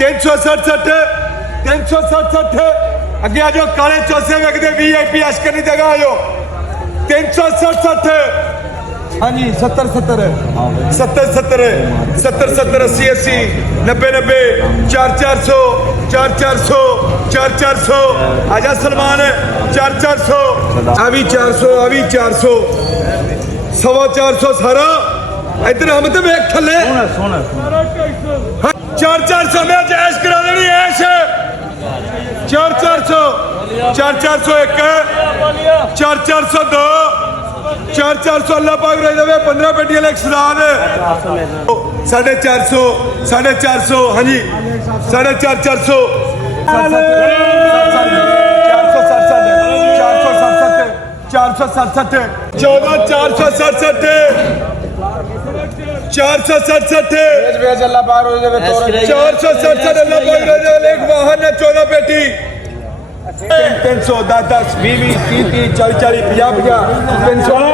367 367 अगे आ जाओ काले चौसे वेखदे VIP अशकर की जगह आ जाओ 367 हाँ जी 70 70 70 70 70 70 80 80 90 90 400 400 400 आजा सलमान 400 अभी 400 अभी 400 450 सारा इधर हम तो वेख थले 400 में ऐश करा देनी ऐश 400 401 402 400 अल्लाह पाक रह जावे 15 पेटियां एक सलाद 450 450 हाँ जी 450 467 14 467 अल्लाह पार हो जावे 467 अल्लाह पाक रह जावे एक वाहन है 14 पेटी 300 10 10 20 30 30 40 40 50 50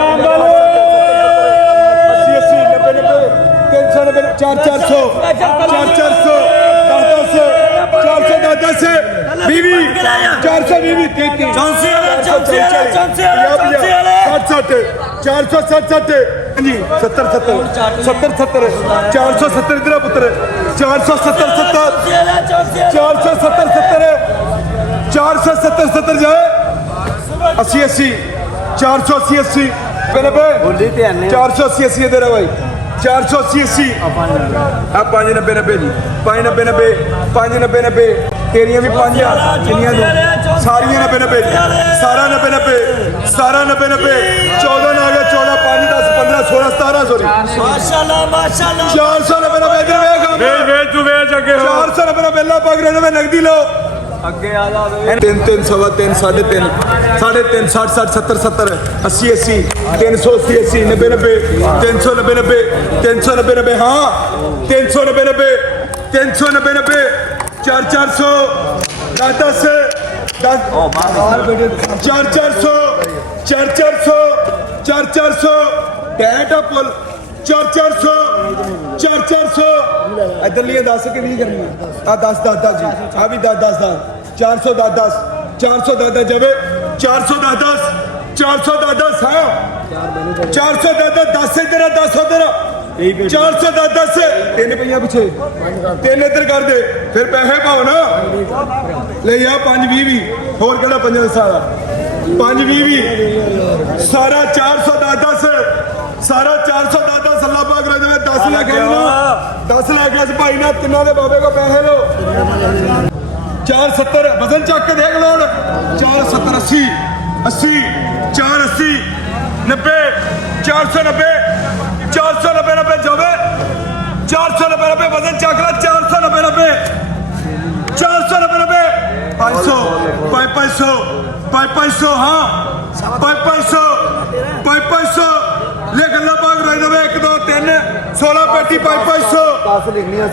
400 इधर पुत्र 470 जाए 80 80 480 80 480 80 इधर भाई 480 80 अब 590 90 जी 590 90 590 90 तेरियां भी 5 किनियां दो सारियां 90 90 सारा 90 90 सारा 90 90 14 ना आ गया 14 5 10 15 16 17 सॉरी माशाल्लाह माशाल्लाह 490 90 इधर वेख तू वेच अगे 490 90 अल्लाह पाक रहे में नगदी लो अगे आ जा 3 3 सवा 3 3.5 3.5 60 60 70 70 80 80 380 80 90 90 390 90 390 90 हाँ 390 90 390 90 400 10 10 400 400 400 डेटा पुल 400 400 इधर लिए 10 के नहीं करनी आ 10 10 10 जी आ भी 10 10 10 400 10 10 400 10 10 जब 400 10 10 400 10 10 हाँ 400 10 10 10 से तेरा 10 हो तेरा 400 10 10 से तीन पहिया पीछे तीन इधर कर दे फिर पैसे पाओ ना ले जा 5 20 भी होर कहना 5 सारा 5 20 भी सारा 400 10 10 सारा 400 10 10 अल्लाह पाक रह जावे 10 लाख 10 लाख से भाई ना तिना दे बाबे को पैसे लो 470 वजन चक के देख लो 470 80 80 480 90 490 490 90 जावे 490 90 वजन चक ला 490 90 490 90 500 500 500 हाँ 500 500 ले गल्ला पाक रह जावे 1 2 3 16 पेटी 500 10 लिखनी है